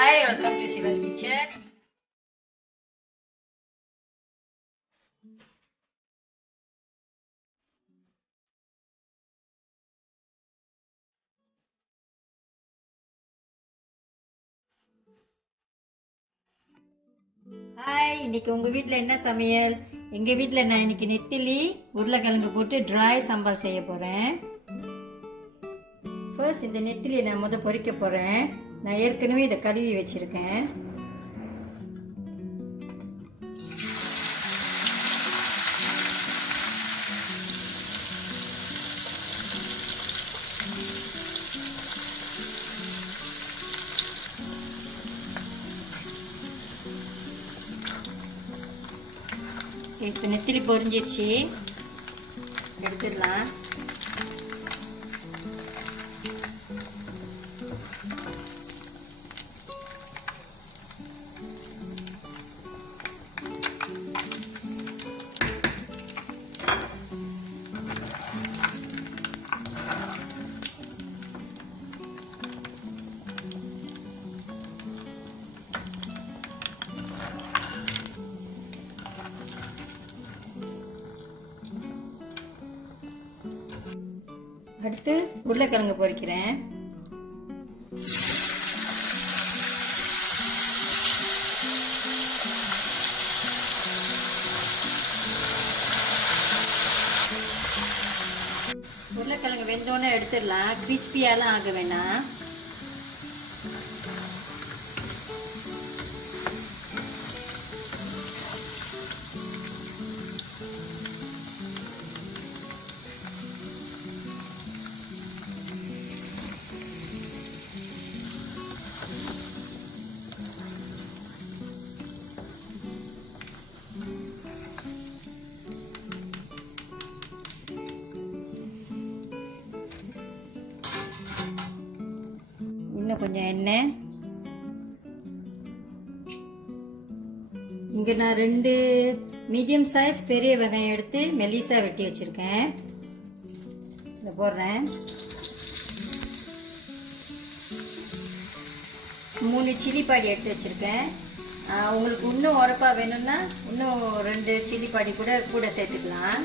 Hi, welcome to Siva's Kitchen. Hi, இன்னைக்கு உங்கள் வீட்டில் என்ன சமையல்? எங்கள் வீட்டில் நான் இன்னைக்கு நெத்திலி உருளைக்கிழங்கு போட்டு ட்ராய் சாம்பார் செய்ய போகிறேன். ஃபர்ஸ்ட் இந்த நெத்திலியை நான் பொரிக்க போகிறேன். நான் ஏற்கனவே இதை கழுவி வச்சுருக்கேன். இப்போ நெத்திலி பொரிஞ்சிருச்சு, எடுத்துடலாம். அடுத்து உருளைக்கிழங்கு பொரிக்கிறேன். உருளைக்கிழங்கு வெந்தோன்னே எடுத்துடலாம். கிறிஸ்பியாலாம் ஆக வேணாம். இன்னும் கொஞ்சம் எண்ணெய். இங்கே நான் 2 மீடியம் சைஸ் பெரிய வெங்காயம் எடுத்து மெல்லிசாக வெட்டி வச்சுருக்கேன். இதை போடுறேன். 3 சில்லி பாடி எடுத்து வச்சுருக்கேன். உங்களுக்கு இன்னும் உரப்பாக வேணும்னா இன்னும் 2 சில்லி பாடி கூட சேர்த்துக்கலாம்.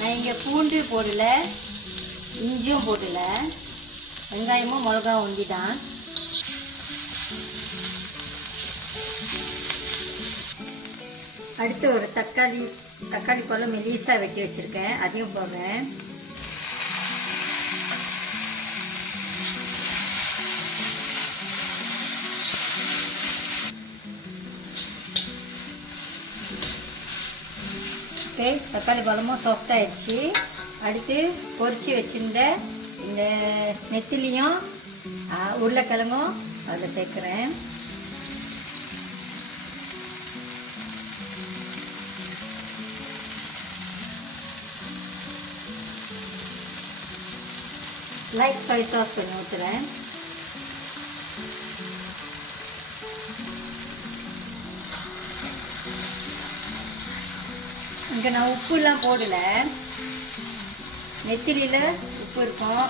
நான் இங்கே பூண்டு போடல, இஞ்சியும் போடல, வெங்காயமும் மிளகாவும் ஒண்டி தான். அடுத்து ஒரு தக்காளி பழம் மெலிசாக வெட்டி வச்சுருக்கேன், அதையும் போடுறேன். ஓகே, தக்காளி பழமும் சாஃப்ட் ஆயிடுச்சு. அடுத்து பொரிச்சு வச்சிருந்த இந்த நெத்திலியும் உருளைக்கிழங்கும் அதில் சேர்க்குறேன். லைட் சோய் சாஸ் கொஞ்சம் ஊற்றுறேன். இங்கே நான் உப்புலாம் போடலை. நெத்திலியில் உப்பு இருக்கும்,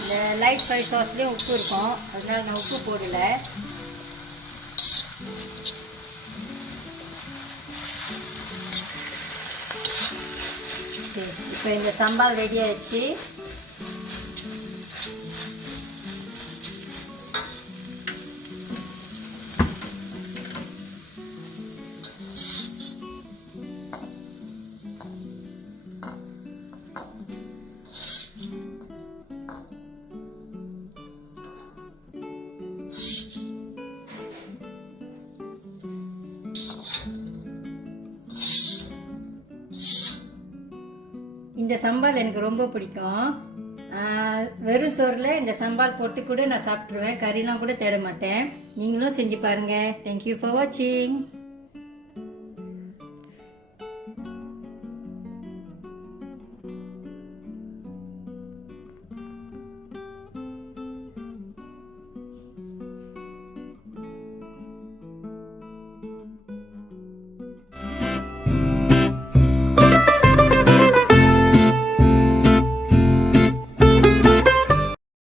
இந்த லைட் சோய் சாஸ்லேயும் உப்பு இருக்கும், அதனால நான் உப்பு போடலை. இப்போ இந்த சம்பால் ரெடி ஆயிடுச்சு. இந்த சம்பால் எனக்கு ரொம்ப பிடிக்கும். வெறும் சோறில் இந்த சம்பால் போட்டு கூட நான் சாப்பிட்ருவேன். கறிலாம் கூட தேட மாட்டேன். நீங்களும் செஞ்சு பாருங்கள். தேங்க்யூ ஃபார் வாட்சிங்.